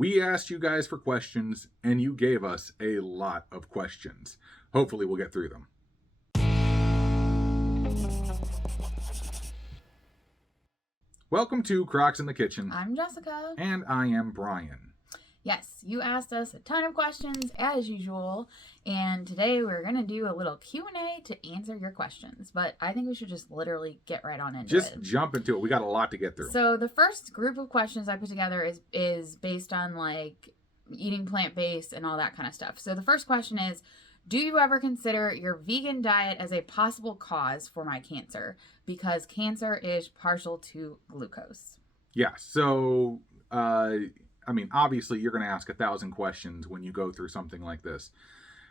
We asked you guys for questions, and you gave us a lot of questions. Hopefully we'll get through them. Welcome to Crocs in the Kitchen. I'm Jessica. And I am Brian. Yes, you asked us a ton of questions as usual, and today we're going to do a little Q&A to answer your questions, but I think we should just literally get right on into it. Just jump into it. We got a lot to get through. So the first group of questions I put together is based on like eating plant-based and all that kind of stuff. So the first question is, do you ever consider your vegan diet as a possible cause for my cancer? Because cancer is partial to glucose. Yeah, so, obviously you're going to ask 1,000 questions when you go through something like this.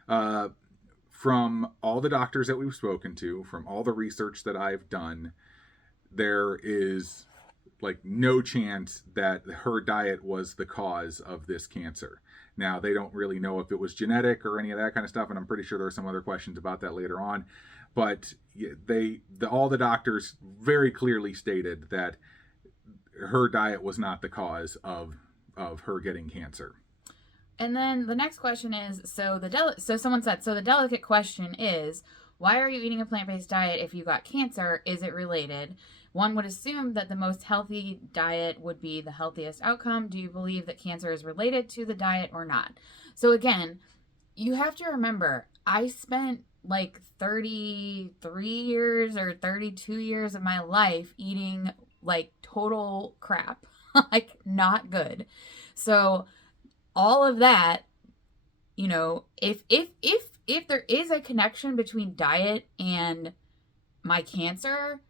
From all the doctors that we've spoken to, from all the research that I've done, there is like no chance that her diet was the cause of this cancer. Now, they don't really know if it was genetic or any of that kind of stuff, and I'm pretty sure there are some other questions about that later on. But all the doctors very clearly stated that her diet was not the cause of her getting cancer. And then the next question is, so someone said, so the delicate question is, why are you eating a plant-based diet if you got cancer? Is it related? One would assume that the most healthy diet would be the healthiest outcome. Do you believe that cancer is related to the diet or not? So again, you have to remember, I spent like 33 years or 32 years of my life eating like total crap, like not good. So all of that, you know, if there is a connection between diet and my cancer,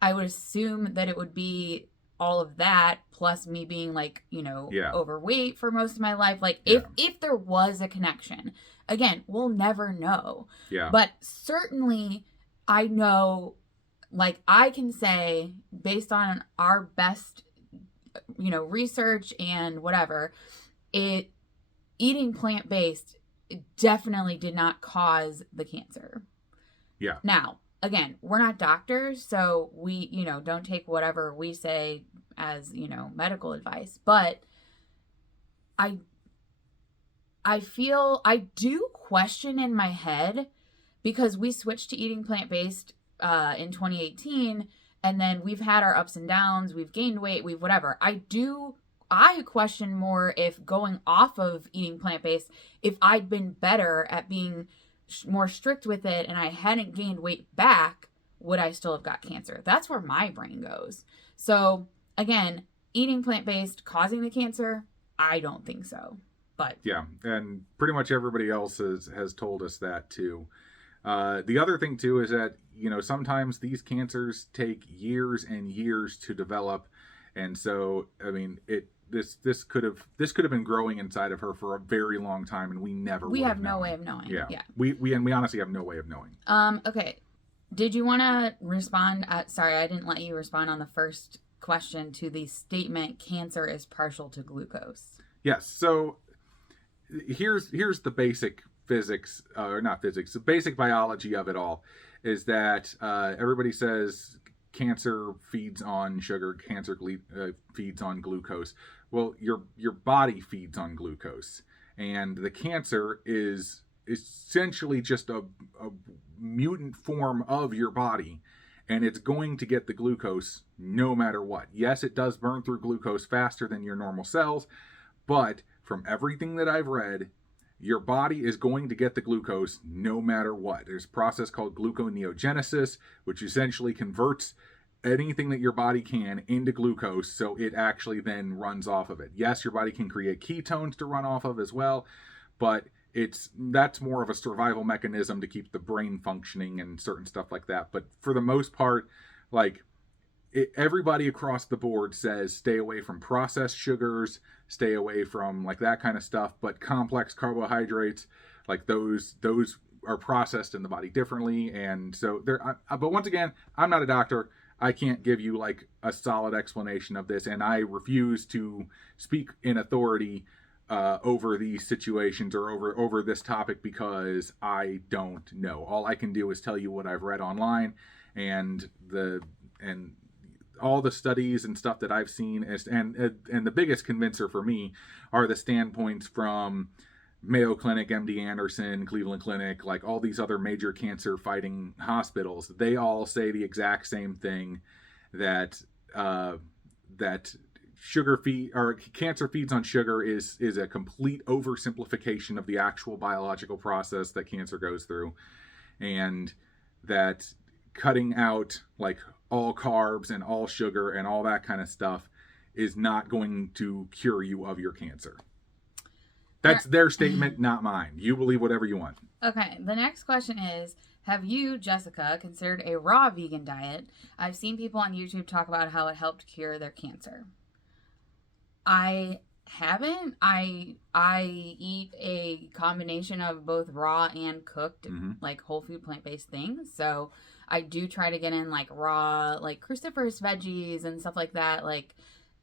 I would assume that it would be all of that plus me being like, overweight for most of my life. Like if there was a connection, again, we'll never know. Yeah. But certainly I know, like I can say based on our best, research and whatever, eating plant-based definitely did not cause the cancer. Yeah. Now, again, we're not doctors, so we, don't take whatever we say as, medical advice. But I feel I do question in my head, because we switched to eating plant-based in 2018, and then we've had our ups and downs, we've gained weight, we've whatever. I question more if going off of eating plant-based, if I'd been better at being more strict with it and I hadn't gained weight back, would I still have got cancer? That's where my brain goes. So again, eating plant-based causing the cancer, I don't think so. But yeah, and pretty much everybody else has told us that too. The other thing too is that, sometimes these cancers take years and years to develop. And so, this could have been growing inside of her for a very long time, and we have no way of knowing. Yeah. We honestly have no way of knowing. Okay. Did you want to respond? Sorry, I didn't let you respond on the first question to the statement, cancer is partial to glucose. Yes. So here's the basic physics, or not physics, the basic biology of it all is that everybody says cancer feeds on sugar, cancer feeds on glucose. Well, your body feeds on glucose, and the cancer is essentially just a mutant form of your body, and it's going to get the glucose no matter what. Yes, it does burn through glucose faster than your normal cells, but from everything that I've read, your body is going to get the glucose no matter what. There's a process called gluconeogenesis, which essentially converts anything that your body can into glucose, so it actually then runs off of it. Yes, your body can create ketones to run off of as well, but that's more of a survival mechanism to keep the brain functioning and certain stuff like that. But for the most part, everybody across the board says stay away from processed sugars, stay away from like that kind of stuff, but complex carbohydrates, like those are processed in the body differently. And so but once again, I'm not a doctor. I can't give you like a solid explanation of this, and I refuse to speak in authority over these situations or over this topic, because I don't know. All I can do is tell you what I've read online, and all the studies and stuff that I've seen and the biggest convincer for me are the standpoints from Mayo Clinic, MD Anderson, Cleveland Clinic, like all these other major cancer fighting hospitals. They all say the exact same thing, that that cancer feeds on sugar is a complete oversimplification of the actual biological process that cancer goes through, and that cutting out like all carbs and all sugar and all that kind of stuff is not going to cure you of your cancer. That's their statement, not mine. You believe whatever you want. Okay, the next question is, have you, Jessica, considered a raw vegan diet? I've seen people on YouTube talk about how it helped cure their cancer. I haven't. I eat a combination of both raw and cooked, like whole food plant-based things. So I do try to get in like raw, like cruciferous veggies and stuff like that. Like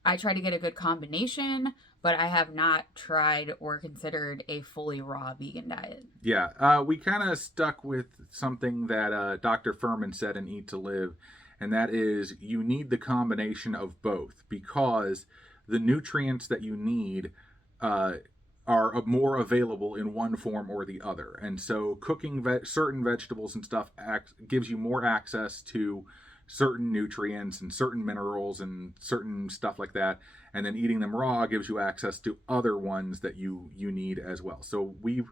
I try to get a good combination, but I have not tried or considered a fully raw vegan diet. Yeah, we kind of stuck with something that Dr. Furman said in Eat to Live, and that is you need the combination of both, because the nutrients that you need are more available in one form or the other. And so cooking certain vegetables and stuff gives you more access to certain nutrients and certain minerals and certain stuff like that. And then eating them raw gives you access to other ones that you need as well. So we've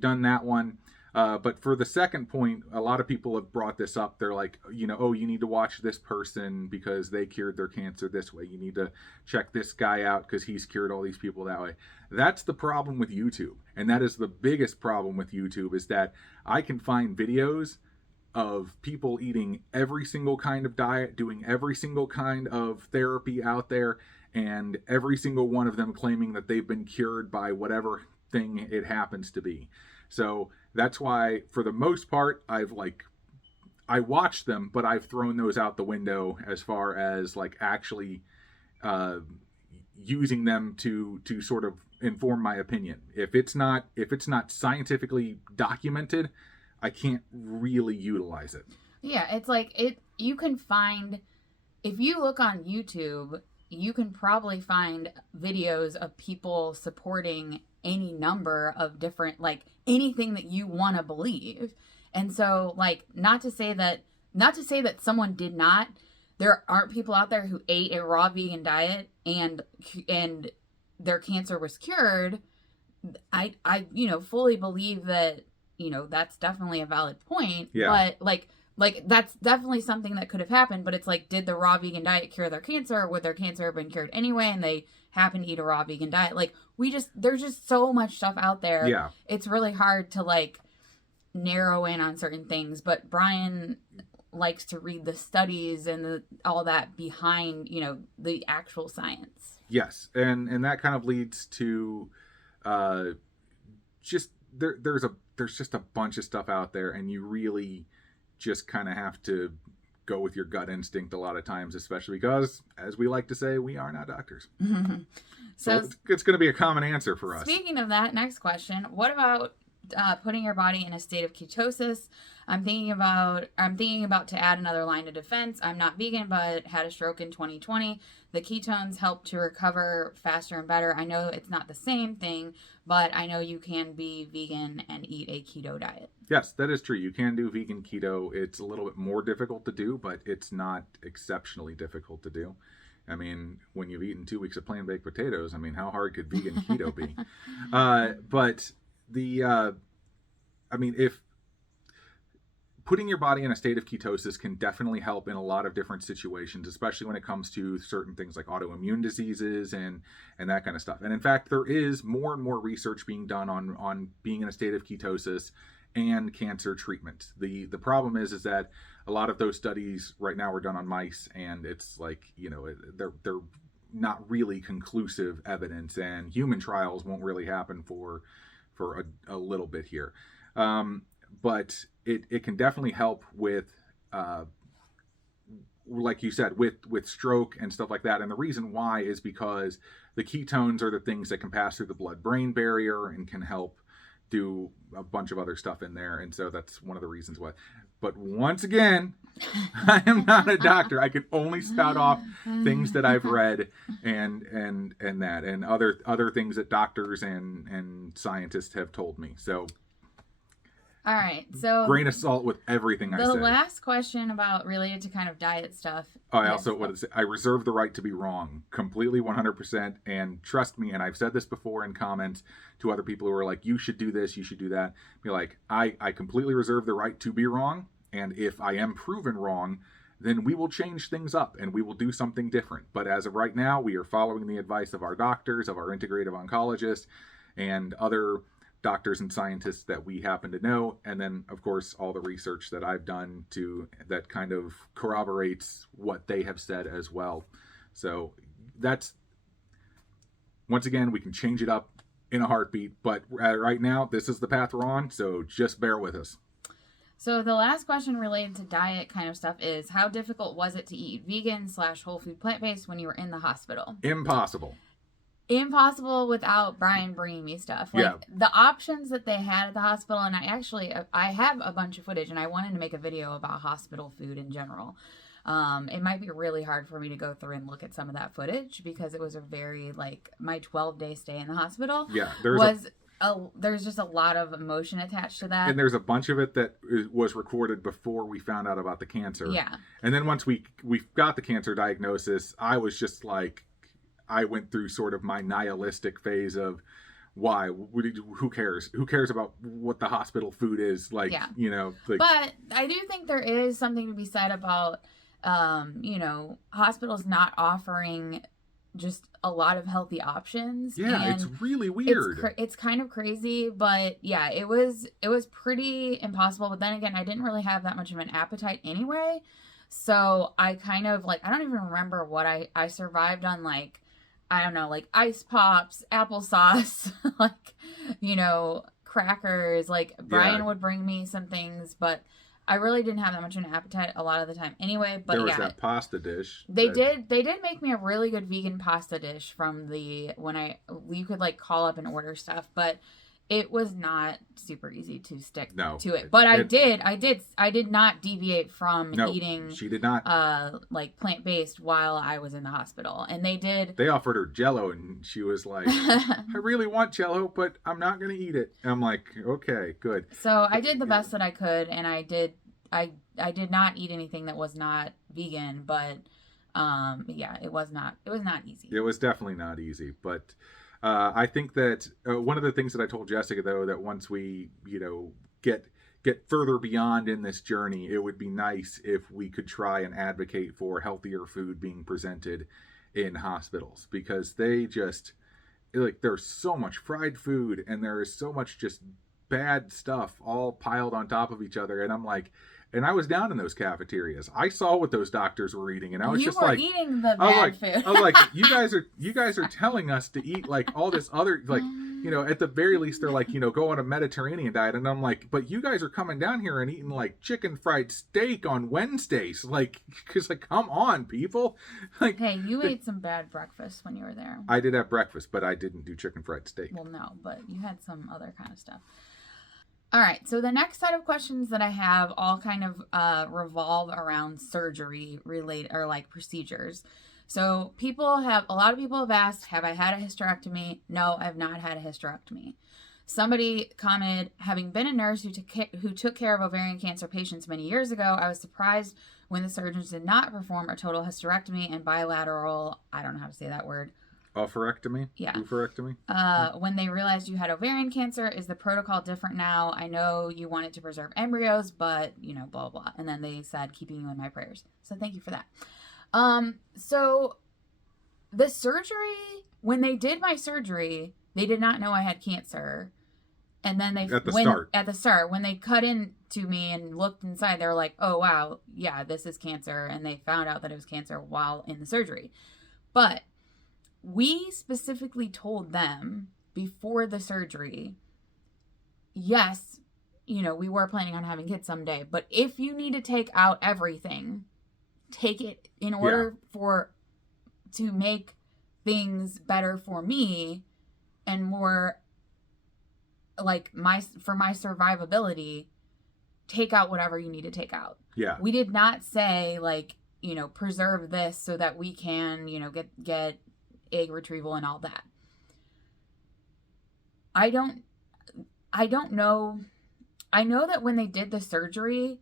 done that one. But for the second point, a lot of people have brought this up. They're like, oh, you need to watch this person because they cured their cancer this way. You need to check this guy out because he's cured all these people that way. That's the problem with YouTube. And that is the biggest problem with YouTube, is that I can find videos of people eating every single kind of diet, doing every single kind of therapy out there, and every single one of them claiming that they've been cured by whatever thing it happens to be. So that's why, for the most part, I watch them, but I've thrown those out the window as far as like actually using them to sort of inform my opinion. If it's not scientifically documented, I can't really utilize it. Yeah, it's like you can find, if you look on YouTube, you can probably find videos of people supporting any number of different, like anything that you want to believe. And so, like, not to say that someone did not, there aren't people out there who ate a raw vegan diet and their cancer was cured. I fully believe that, that's definitely a valid point. Yeah. But like that's definitely something that could have happened. But it's like, did the raw vegan diet cure their cancer? Or would their cancer have been cured anyway? And they happen to eat a raw vegan diet. Like, there's just so much stuff out there. Yeah. It's really hard to like narrow in on certain things. But Brian likes to read the studies and all that behind, the actual science. Yes. And that kind of leads to just there's just a bunch of stuff out there, and you really just kind of have to go with your gut instinct a lot of times, especially because, as we like to say, we are not doctors. So it's going to be a common answer for us. Speaking of that, next question: what about putting your body in a state of ketosis? I'm thinking about to add another line of defense. I'm not vegan, but had a stroke in 2020. The ketones help to recover faster and better. I know it's not the same thing, but I know you can be vegan and eat a keto diet. Yes, that is true. You can do vegan keto. It's a little bit more difficult to do, but it's not exceptionally difficult to do. I mean, when you've eaten 2 weeks of plain baked potatoes, I mean, how hard could vegan keto be? But if putting your body in a state of ketosis can definitely help in a lot of different situations, especially when it comes to certain things like autoimmune diseases and that kind of stuff. And in fact, there is more and more research being done on being in a state of ketosis and cancer treatment. The problem is that a lot of those studies right now are done on mice, and it's like, they're not really conclusive evidence, and human trials won't really happen for a little bit here. But it can definitely help with, like you said, with stroke and stuff like that. And the reason why is because the ketones are the things that can pass through the blood-brain barrier and can help do a bunch of other stuff in there. And so that's one of the reasons why. But once again, I am not a doctor. I can only spout off things that I've read and other things that doctors and scientists have told me. So all right, so grain of salt with everything I say. The last question about related to kind of diet stuff. I also want to say I reserve the right to be wrong, completely 100%. And trust me, and I've said this before in comments to other people who are like, you should do this, you should do that. Be like, I completely reserve the right to be wrong. And if I am proven wrong, then we will change things up and we will do something different. But as of right now, we are following the advice of our doctors, of our integrative oncologists, and other doctors and scientists that we happen to know. And then, of course, all the research that I've done that kind of corroborates what they have said as well. So that's, once again, we can change it up in a heartbeat. But right now, this is the path we're on. So just bear with us. So the last question related to diet kind of stuff is, how difficult was it to eat vegan/whole food plant-based when you were in the hospital? Impossible Without Brian bringing me stuff. Like, the options that they had at the hospital, and I have a bunch of footage, and I wanted to make a video about hospital food in general. It might be really hard for me to go through and look at some of that footage because it was a very, like, my 12-day stay in the hospital. Yeah, there's just a lot of emotion attached to that. And there's a bunch of it that was recorded before we found out about the cancer. Yeah. And then once we got the cancer diagnosis, I was just like, I went through sort of my nihilistic phase of, why? Who cares? Who cares about what the hospital food is? Like, you know. Like, but I do think there is something to be said about, hospitals not offering just a lot of healthy options. Yeah, and it's really weird. It's kind of crazy, but yeah, it was pretty impossible. But then again, I didn't really have that much of an appetite anyway, so I kind of, like, I don't even remember what I survived on, like, I don't know, like ice pops, applesauce, like, crackers. Like, Brian would bring me some things, but I really didn't have that much of an appetite a lot of the time anyway. But there was that pasta dish. They did make me a really good vegan pasta dish from you could, like, call up and order stuff, but it was not super easy to stick to it. But I did not deviate from eating. She did not. Like, plant-based while I was in the hospital. And they offered her Jell-O and she was like, I really want Jell-O, but I'm not going to eat it. And I'm like, okay, good. So I did the best that I could, and I did not eat anything that was not vegan, but it was not easy. It was definitely not easy, but I think that one of the things that I told Jessica, though, that once we, get further beyond in this journey, it would be nice if we could try and advocate for healthier food being presented in hospitals, because they just, like, there's so much fried food and there is so much just bad stuff all piled on top of each other. And I'm like, and I was down in those cafeterias. I saw what those doctors were eating, and I was eating the bad food. I was like, you guys are telling us to eat, like, all this other, like, at the very least they're like, go on a Mediterranean diet, and I'm like, but you guys are coming down here and eating, like, chicken fried steak on Wednesdays, like, because, like, come on, people. Like, hey, you ate some bad breakfast when you were there. I did have breakfast, but I didn't do chicken fried steak. Well, no, but you had some other kind of stuff. All right, so the next set of questions that I have all kind of revolve around surgery related, or like procedures. So a lot of people have asked, have I had a hysterectomy? No, I've not had a hysterectomy. Somebody commented, having been a nurse who took care of ovarian cancer patients many years ago, I was surprised when the surgeons did not perform a total hysterectomy and bilateral, I don't know how to say that word. Oophorectomy? Yeah. Oophorectomy? When they realized you had ovarian cancer, is the protocol different now? I know you wanted to preserve embryos, but, blah, blah. And then they said, keeping you in my prayers. So thank you for that. So the surgery, when they did my surgery, they did not know I had cancer. And then at the start, when they cut into me and looked inside, they were like, oh, wow, yeah, this is cancer. And they found out that it was cancer while in the surgery. But we specifically told them before the surgery, yes, we were planning on having kids someday, but if you need to take out everything, take it in order to make things better for me and more like for my survivability, take out whatever you need to take out. Yeah. We did not say, like, you know, preserve this so that we can, you know, get egg retrieval and all that. I don't know. I know that when they did the surgery,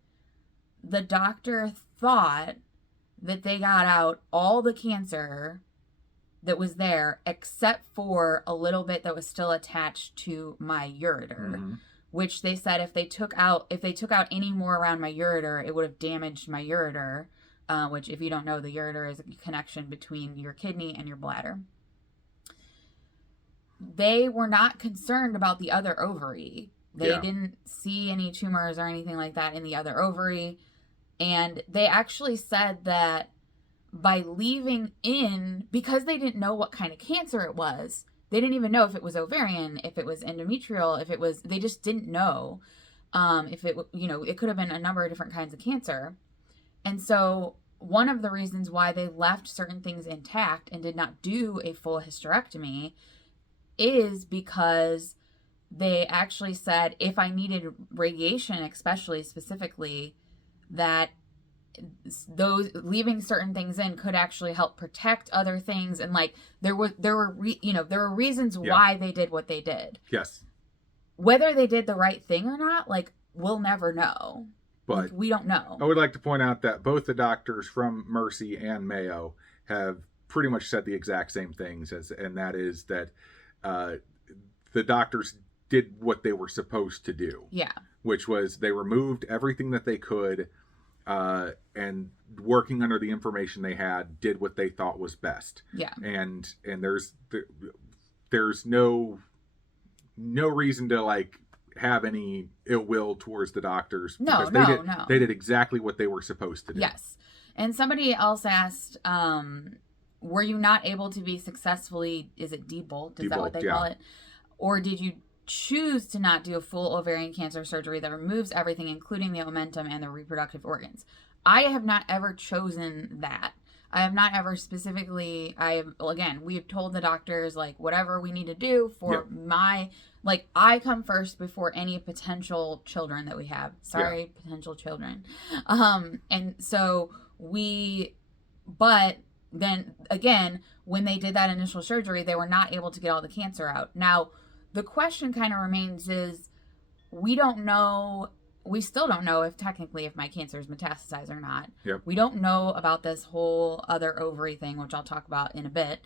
the doctor thought that they got out all the cancer that was there, except for a little bit that was still attached to my ureter, which they said if they took out any more around my ureter, it would have damaged my ureter, which, if you don't know, the ureter is a connection between your kidney and your bladder. They were not concerned about the other ovary. They didn't see any tumors or anything like that in the other ovary. And they actually said that by leaving in, because they didn't know what kind of cancer it was, they didn't even know if it was ovarian, if it was endometrial, if it was, they just didn't know if it, you know, it could have been a number of different kinds of cancer. And so one of the reasons why they left certain things intact and did not do a full hysterectomy is because they actually said if I needed radiation, especially specifically, that those leaving certain things in could actually help protect other things, and like there were reasons why they did what they did. Yes. Whether they did the right thing or not, like, we'll never know. But like, we don't know. I would like to point out that both the doctors from Mercy and Mayo have pretty much said the exact same things, and that is that the doctors did what they were supposed to do. Yeah. Which was they removed everything that they could, and working under the information they had, did what they thought was best. Yeah. And there's no reason to like have any ill will towards the doctors. No. They did exactly what they were supposed to do. Yes. And somebody else asked, were you not able to be successfully, is it debulked? Is that what they call it? Or did you choose to not do a full ovarian cancer surgery that removes everything, including the omentum and the reproductive organs? I have not ever chosen that. I have not ever specifically, we have told the doctors, like, whatever we need to do for my, like, I come first before any potential children that we have. Sorry, potential children. And so but then again, when they did that initial surgery, they were not able to get all the cancer out. Now, the question kind of remains is, we still don't know if my cancer is metastasized or not. Yep. We don't know about this whole other ovary thing, which I'll talk about in a bit.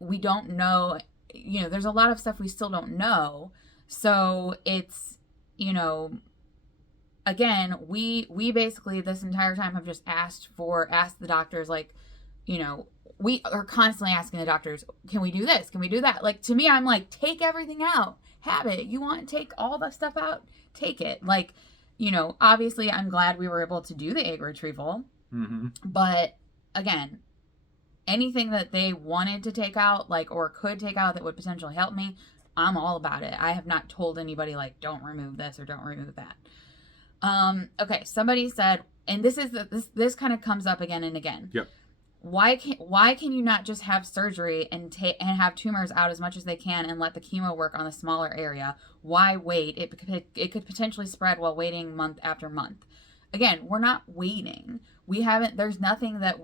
We don't know, there's a lot of stuff we still don't know. So it's, again, we basically this entire time have just asked the doctors, like, we are constantly asking the doctors, can we do this? Can we do that? Like, to me, I'm like, take everything out. Have it. You want to take all the stuff out? Take it. Like, obviously I'm glad we were able to do the egg retrieval. Mm-hmm. But again, anything that they wanted to take out, like, or could take out that would potentially help me, I'm all about it. I have not told anybody, like, don't remove this or don't remove that. Okay. Somebody said, and this kind of comes up again and again. Yep. Why can you not just have surgery and have tumors out as much as they can and let the chemo work on the smaller area? Why wait? It could potentially spread while waiting month after month. Again, we're not waiting. There's nothing that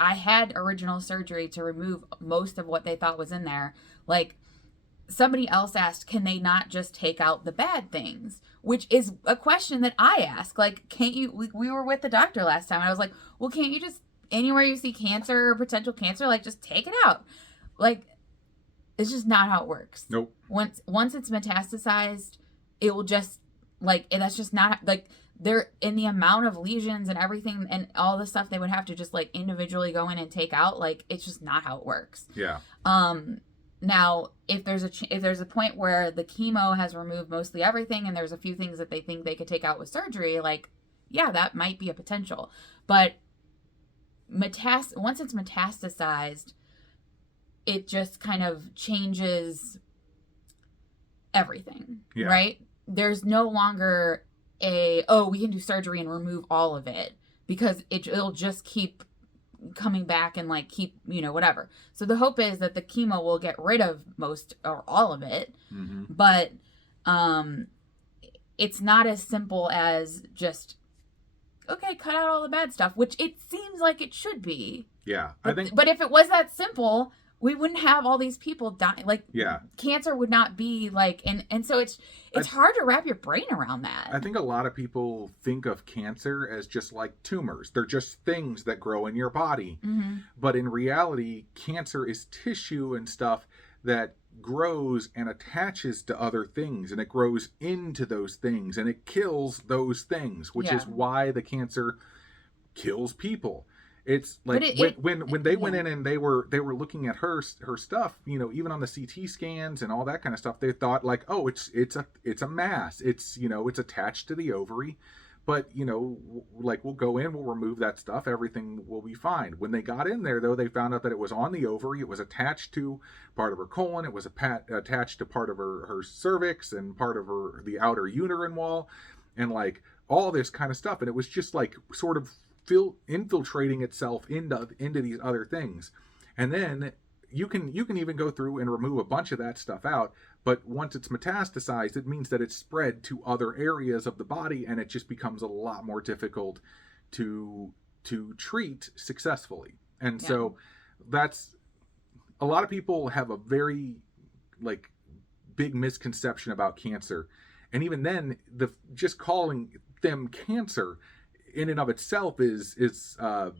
I had original surgery to remove most of what they thought was in there. Like, somebody else asked, can they not just take out the bad things? Which is a question that I ask. Like, can't you, we were with the doctor last time, and I was like, well, can't you just, anywhere you see cancer or potential cancer, like, just take it out? Like, it's just not how it works. Nope. Once it's metastasized, it will just, like, and that's just not, like, they're in the amount of lesions and everything and all the stuff they would have to just, like, individually go in and take out. Like, it's just not how it works. Yeah. Now, if there's a point where the chemo has removed mostly everything and there's a few things that they think they could take out with surgery, like, yeah, that might be a potential. But once it's metastasized, it just kind of changes everything, right? There's no longer we can do surgery and remove all of it, because it'll just keep coming back and, like, keep, whatever. So the hope is that the chemo will get rid of most or all of it. Mm-hmm. But it's not as simple as just, okay, cut out all the bad stuff, which it seems like it should be. Yeah, But if it was that simple, we wouldn't have all these people dying. Like, cancer would not be like, and so it's hard to wrap your brain around that. I think a lot of people think of cancer as just like tumors. They're just things that grow in your body. Mm-hmm. But in reality, cancer is tissue and stuff that grows and attaches to other things, and it grows into those things, and it kills those things, which is why the cancer kills people. It's like when they went in and they were looking at her stuff, you know, even on the CT scans and all that kind of stuff, they thought like, oh, it's a mass, it's, you know, it's attached to the ovary, but, you know, like, we'll go in, we'll remove that stuff, everything will be fine. When they got in there, though, they found out that it was on the ovary, it was attached to part of her colon, it was attached to part of her cervix and part of the outer uterine wall, and like all this kind of stuff, and it was just like sort of infiltrating itself into these other things. And then you can even go through and remove a bunch of that stuff out, but once it's metastasized, it means that it's spread to other areas of the body, and it just becomes a lot more difficult to treat successfully. And so that's, a lot of people have a very like big misconception about cancer, and even then, just calling them cancer in and of itself is an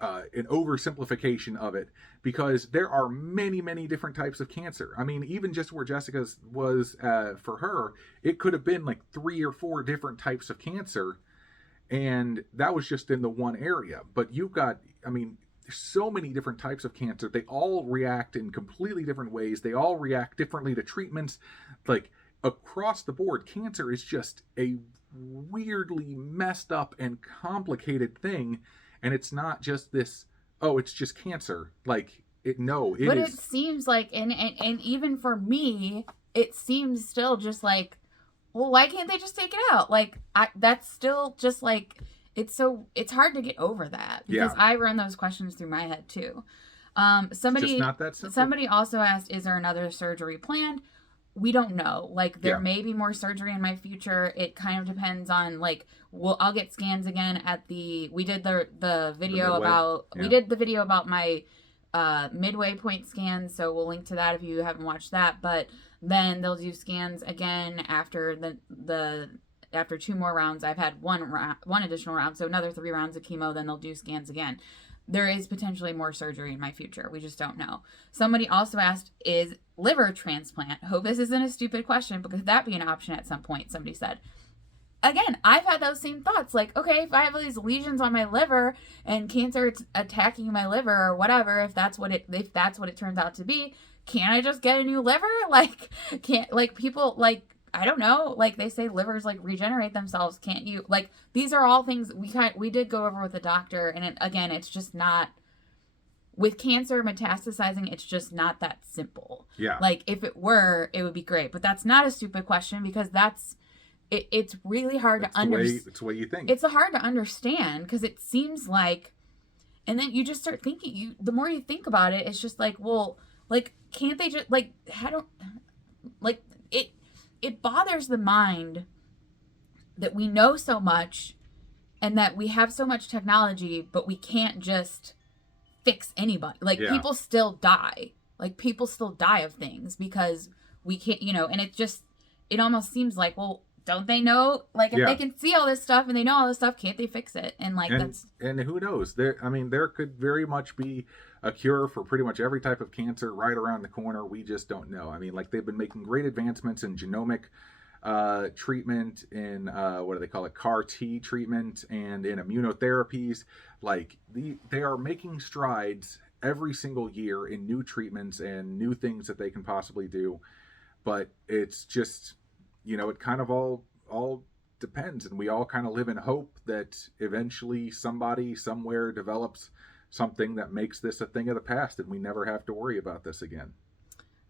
oversimplification of it, because there are many different types of cancer. I mean, even just where Jessica's was, for her, it could have been like 3 or 4 different types of cancer, and that was just in the one area. But you've got, I mean, there's so many different types of cancer. They all react in completely different ways. They all react differently to treatments. Like, across the board, cancer is just a weirdly messed up and complicated thing, and it's not just this, oh, it's just cancer, like it It seems like, and even for me, it seems still just like, well, why can't they just take it out? Like, that's still just like, it's hard to get over that, because I run those questions through my head too. Somebody, it's just not that simple. Somebody also asked, is there another surgery planned? We don't know. Like, there may be more surgery in my future. It kind of depends on, like, I'll get scans again at we did the video about, we did the video about my midway point scans, so we'll link to that if you haven't watched that. But then they'll do scans again after after 2 more rounds. I've had one additional round, so another 3 rounds of chemo, then they'll do scans again. There is potentially more surgery in my future. We just don't know. Somebody also asked, is liver transplant? Hope this isn't a stupid question, but could that be an option at some point? Somebody said. Again, I've had those same thoughts. Like, okay, if I have these lesions on my liver and cancer is attacking my liver or whatever, if that's what it turns out to be, can't I just get a new liver? Like, people, like, I don't know, like, they say livers like regenerate themselves. Can't you, like, these are all things we did go over with the doctor, and again, it's just not, with cancer metastasizing, it's just not that simple. Yeah. Like, if it were, it would be great, but that's not a stupid question, because it's really hard to understand. It's the way you think. It's hard to understand, because it seems like, and then you just start thinking, the more you think about it, it's just like, well, like, can't they just, like, it bothers the mind that we know so much and that we have so much technology, but we can't just fix anybody. Like, people still die. Like, people still die of things because we can't, and it almost seems like, well, don't they know? Like, if they can see all this stuff and they know all this stuff, can't they fix it? And like, and who knows? There could very much be a cure for pretty much every type of cancer right around the corner. We just don't know. I mean, like, they've been making great advancements in genomic treatment, in what do they call it, CAR T treatment, and in immunotherapies. Like, they are making strides every single year in new treatments and new things that they can possibly do. But it's just, it kind of all depends, and we all kind of live in hope that eventually somebody somewhere develops something that makes this a thing of the past and we never have to worry about this again.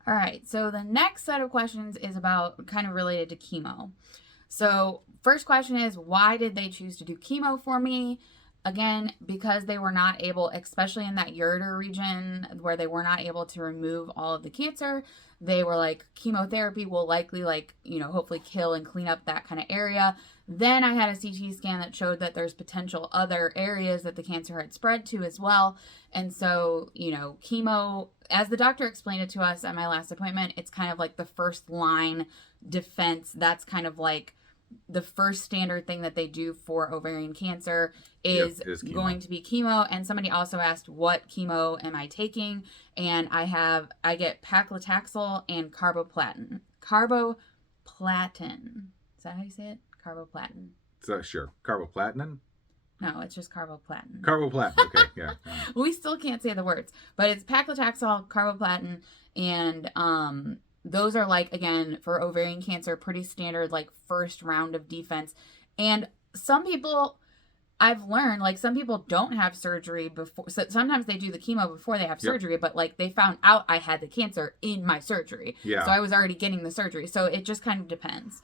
All right, so the next set of questions is about, kind of related to chemo. So first question is, why did they choose to do chemo for me? again, because they were not able, especially in that ureter region where they were not able to remove all of the cancer, they were like, chemotherapy will likely, like, you know, hopefully kill and clean up that kind of area. Then I had a CT scan that showed that there's potential other areas that the cancer had spread to as well. And so, you know, chemo, as the doctor explained it to us at my last appointment, it's kind of like the first line defense. That's kind of like the first standard thing that they do for ovarian cancer is going to be chemo. And somebody also asked, what chemo am I taking? And I get paclitaxel and carboplatin. Carboplatin. Is that how you say it? Carboplatin. So, sure. Carboplatin? No, it's just carboplatin. Carboplatin. Okay, yeah. We still can't say the words, but it's paclitaxel, carboplatin, and those are, like, again, for ovarian cancer, pretty standard, like, first round of defense. And some people, I've learned, like, some people don't have surgery before. So sometimes they do the chemo before they have surgery, but, like, they found out I had the cancer in my surgery. Yeah. So I was already getting the surgery. So it just kind of depends.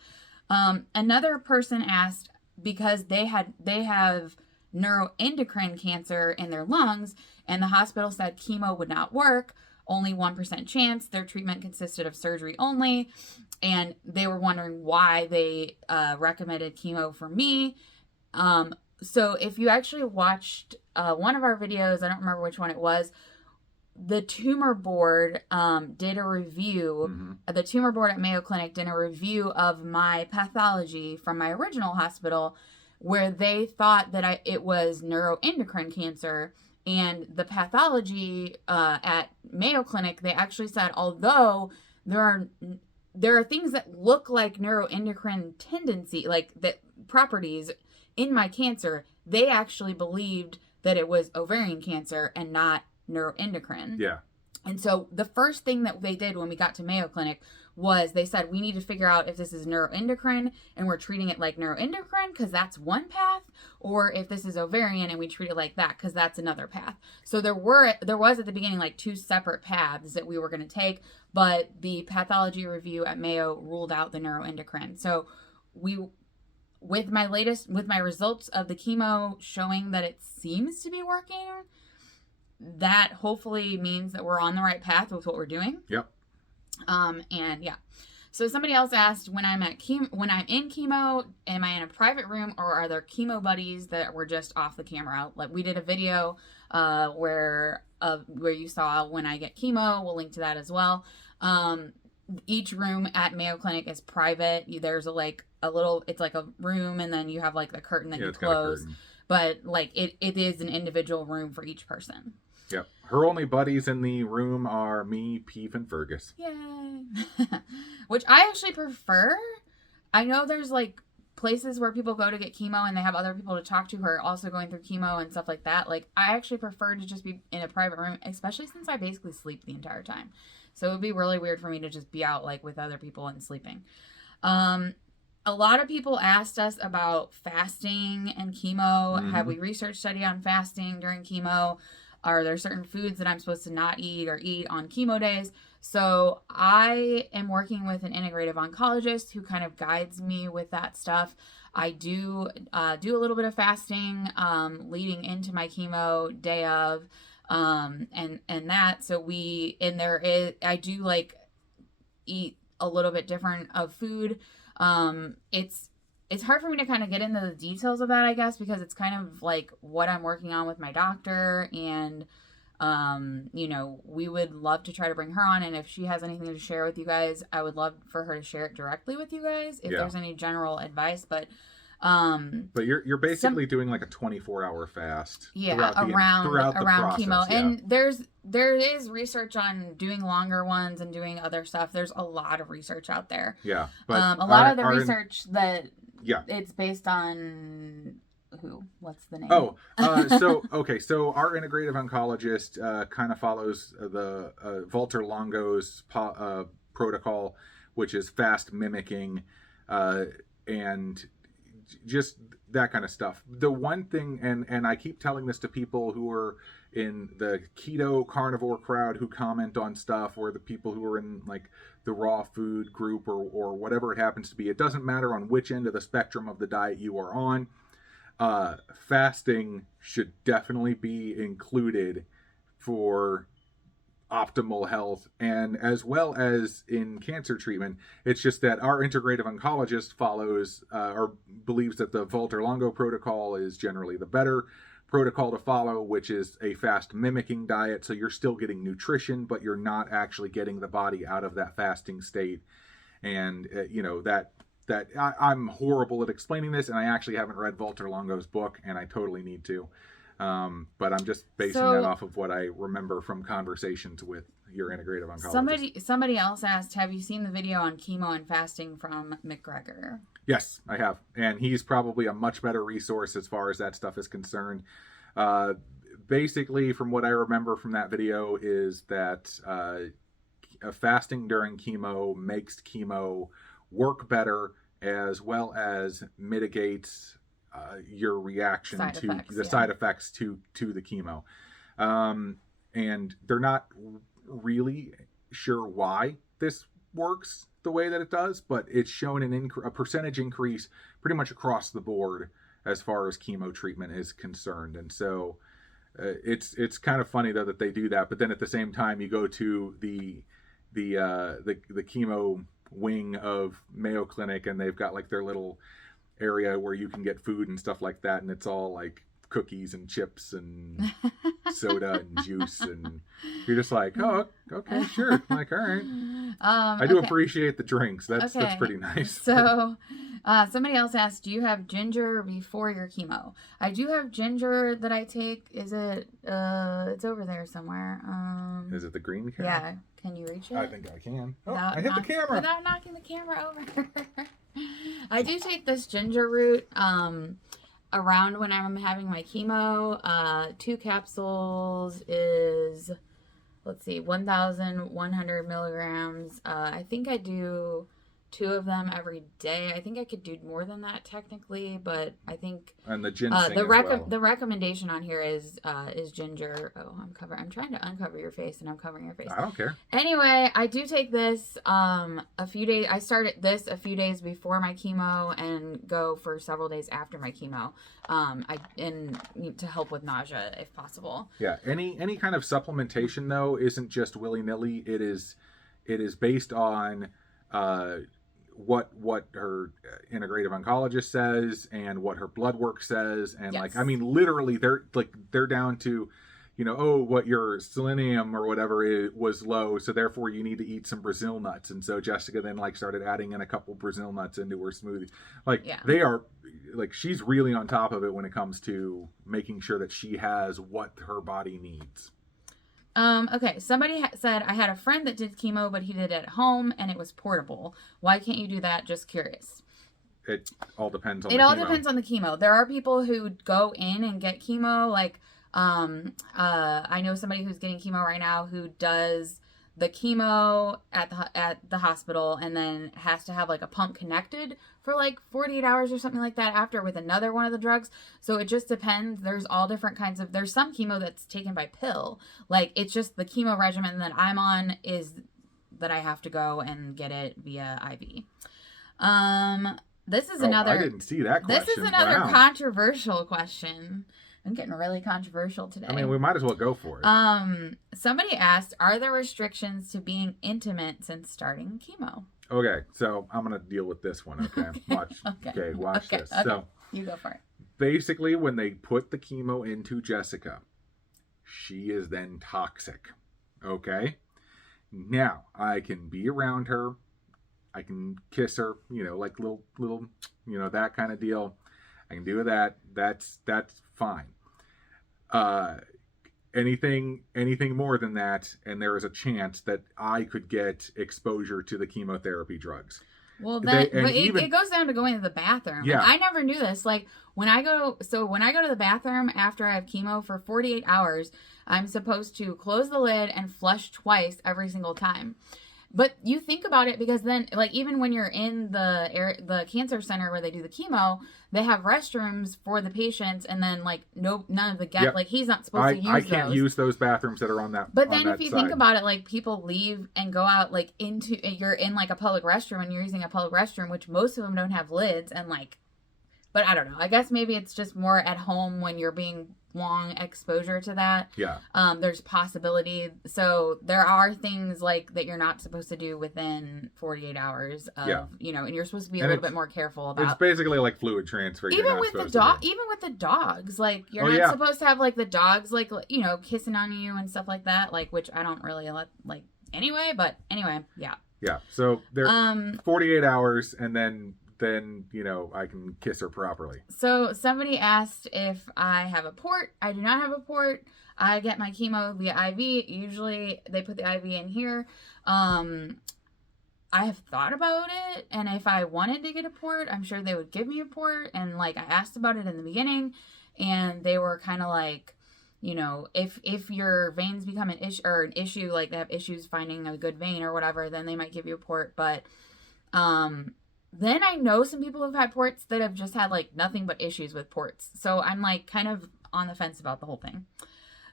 Another person asked, because they have neuroendocrine cancer in their lungs, and the hospital said chemo would not work. Only 1% chance. Their treatment consisted of surgery only. And they were wondering why they recommended chemo for me. So if you actually watched one of our videos, I don't remember which one it was, the tumor board did a review. Mm-hmm. The tumor board at Mayo Clinic did a review of my pathology from my original hospital, where they thought that it was neuroendocrine cancer. And the pathology at Mayo Clinic, they actually said, although there are things that look like neuroendocrine tendency, like that properties in my cancer, they actually believed that it was ovarian cancer and not neuroendocrine. Yeah. And so the first thing that they did when we got to Mayo Clinic was they said, we need to figure out if this is neuroendocrine and we're treating it like neuroendocrine because that's one path, or if this is ovarian and we treat it like that because that's another path. So there was at the beginning like two separate paths that we were going to take, but the pathology review at Mayo ruled out the neuroendocrine. So with my results of the chemo showing that it seems to be working, that hopefully means that we're on the right path with what we're doing. Yep. And yeah. So somebody else asked, when I'm in chemo, am I in a private room or are there chemo buddies that were just off the camera? Like we did a video where you saw when I get chemo. We'll link to that as well. Each room at Mayo Clinic is private. There's it's like a room, and then you have like the curtain that you close. But like it is an individual room for each person. Yep. Her only buddies in the room are me, Peeve, and Fergus. Yay. Which I actually prefer. I know there's like places where people go to get chemo and they have other people to talk to who are also going through chemo and stuff like that. Like I actually prefer to just be in a private room, especially since I basically sleep the entire time. So it would be really weird for me to just be out like with other people and sleeping. A lot of people asked us about fasting and chemo. Mm-hmm. Have we research study on fasting during chemo? Are there certain foods that I'm supposed to not eat or eat on chemo days? So I am working with an integrative oncologist who kind of guides me with that stuff. I do a little bit of fasting leading into my chemo day of, and that. So I do like eat a little bit different of food. It's hard for me to kind of get into the details of that, I guess, because it's kind of like what I'm working on with my doctor, and we would love to try to bring her on, and if she has anything to share with you guys, I would love for her to share it directly with you guys if there's any general advice. But you're basically doing like a 24-hour fast. Yeah, around chemo, yeah. And there is research on doing longer ones and doing other stuff. There's a lot of research out there. Yeah, but a lot of the research that it's based on who? What's the name? So our integrative oncologist kind of follows the Walter Longo's protocol, which is fast mimicking, and just that kind of stuff. The one thing, and I keep telling this to people who are in the keto carnivore crowd who comment on stuff, or the people who are in like the raw food group or whatever it happens to be, it doesn't matter on which end of the spectrum of the diet you are on. fasting should definitely be included for optimal health, and as well as in cancer treatment. It's just that our integrative oncologist follows or believes that the Volter Longo protocol is generally the better protocol to follow, which is a fast mimicking diet. So you're still getting nutrition, but you're not actually getting the body out of that fasting state. And I'm horrible at explaining this, and I actually haven't read Volter Longo's book, and I totally need to. But I'm just basing that off of what I remember from conversations with your integrative oncologist. Somebody else asked, have you seen the video on chemo and fasting from McGregor? Yes, I have. And he's probably a much better resource as far as that stuff is concerned. Basically, from what I remember from that video is that fasting during chemo makes chemo work better, as well as mitigates your reaction side effects to the chemo. And they're not really sure why this works the way that it does, but it's shown a percentage increase pretty much across the board as far as chemo treatment is concerned. And so it's kind of funny though that they do that, but then at the same time you go to the chemo wing of Mayo Clinic, and they've got like their little area where you can get food and stuff like that, and it's all like cookies and chips and soda and juice, and you're just like, oh, okay, sure. Like, all right. I do appreciate the drinks. That's pretty nice. So somebody else asked, do you have ginger before your chemo? I do have ginger that I take. Is it it's over there somewhere. Is it the green can? Yeah. Can you reach it? I think I can. I hit the camera. Without knocking the camera over. I do take this ginger root around when I'm having my chemo. 2 capsules is, let's see, 1,100 milligrams. I think I do 2 of them every day. I think I could do more than that technically, but I think and the ginseng as well. The recommendation on here is ginger. Oh, I'm trying to uncover your face, and I'm covering your face. I don't care. Anyway, I do take this a few days. I started this a few days before my chemo and go for several days after my chemo. To help with nausea if possible. Yeah. Any kind of supplementation though isn't just willy-nilly. It is based on what her integrative oncologist says and what her blood work says, and yes. like, I mean, literally they're down to, what your selenium or whatever was low, so therefore you need to eat some Brazil nuts. And so Jessica then started adding in a couple Brazil nuts into her smoothie. They are she's really on top of it when it comes to making sure that she has what her body needs. Okay, somebody said, I had a friend that did chemo, but he did it at home and it was portable. Why can't you do that? Just curious. It all depends on depends on the chemo. There are people who go in and get chemo. I know somebody who's getting chemo right now who does the chemo at the hospital and then has to have a pump connected for 48 hours or something like that after with another one of the drugs. So it just depends. There's all different kinds of, there's some chemo that's taken by pill. It's just the chemo regimen that I'm on is that I have to go and get it via IV. This is another, I didn't see that question. This is another controversial question. I'm getting really controversial today. I mean, we might as well go for it. Somebody asked, are there restrictions to being intimate since starting chemo? Okay, so I'm going to deal with this one, okay? Watch. Watch this. Okay. So, you go for it. Basically, when they put the chemo into Jessica, she is then toxic, okay? Now, I can be around her. I can kiss her, little, that kind of deal. I can do that. That's fine. Anything more than that, and there is a chance that I could get exposure to the chemotherapy drugs. Well, it goes down to going to the bathroom. Yeah. And I never knew this. When I go to the bathroom after I have chemo for 48 hours, I'm supposed to close the lid and flush twice every single time. But you think about it, because then, even when you're in the cancer center where they do the chemo, they have restrooms for the patients, and then none of the guests, he's not supposed to use those. I can't use those bathrooms that are on that. But then if you think about it, people leave and go out you're in a public restroom and you're using a public restroom, which most of them don't have lids, and But I don't know. I guess maybe it's just more at home when you're being long exposure to that. Yeah. There's possibility. So there are things like that you're not supposed to do within 48 hours of, you know, and you're supposed to be a little bit more careful about. It's basically like fluid transfer. Even with the even with the dogs, like you're not supposed to have like the dogs like, you know, kissing on you and stuff like that, like, which I don't really like anyway, but anyway, yeah. Yeah. So there 48 hours and then you know, I can kiss her properly. So somebody asked if I have a port. I do not have a port. I get my chemo via IV. Usually they put the IV in here. I have thought about it, and if I wanted to get a port, I'm sure they would give me a port. And like I asked about it in the beginning, and they were kind of like, you know, if your veins become an issue, like they have issues finding a good vein or whatever, then they might give you a port. But then I know some people who've had ports that have just had like nothing but issues with ports. So I'm like kind of on the fence about the whole thing.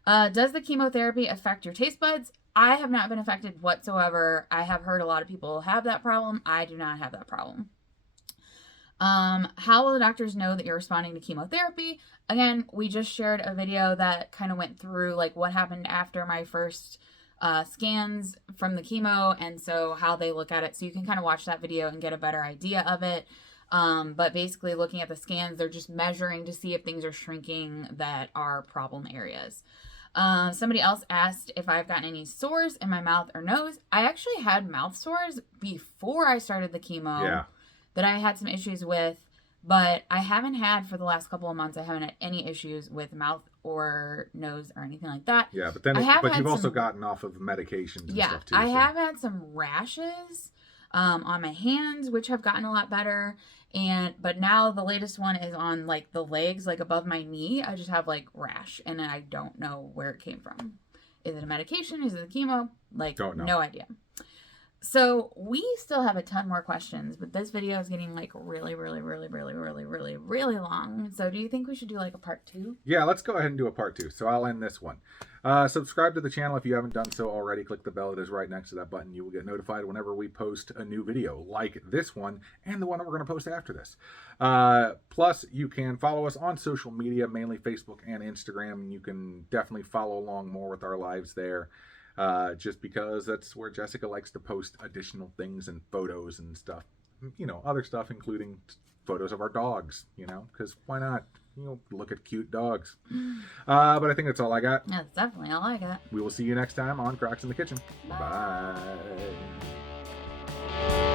Does the chemotherapy affect your taste buds? I have not been affected whatsoever. I have heard a lot of people have that problem. I do not have that problem. How will the doctors know that you're responding to chemotherapy? Again, we just shared a video that kind of went through like what happened after my first scans from the chemo, and so how they look at it. So you can kind of watch that video and get a better idea of it. But basically looking at the scans, they're just measuring to see if things are shrinking that are problem areas. Somebody else asked if I've gotten any sores in my mouth or nose. I actually had mouth sores before I started the chemo that I had some issues with, but I haven't had for the last couple of months. I haven't had any issues with mouth or nose or anything like that. Yeah, but then you've also gotten off of medications and stuff too. I have had some rashes on my hands, which have gotten a lot better. But now the latest one is on like the legs, like above my knee. I just have like rash, and I don't know where it came from. Is it a medication? Is it the chemo? Like, don't know. No idea. So we still have a ton more questions, but this video is getting like really, really, really, really, really, really, really long. So do you think we should do like a part 2? Yeah, let's go ahead and do a part 2. So I'll end this one. Subscribe to the channel if you haven't done so already. Click the bell that is right next to that button. You will get notified whenever we post a new video like this one and the one that we're going to post after this. Plus, you can follow us on social media, mainly Facebook and Instagram. You can definitely follow along more with our lives there. Just because that's where Jessica likes to post additional things and photos and stuff. You know, other stuff, including photos of our dogs, you know, because why not? You know, look at cute dogs. But I think that's all I got. That's definitely all I got. We will see you next time on Cracks in the Kitchen. Bye. Bye.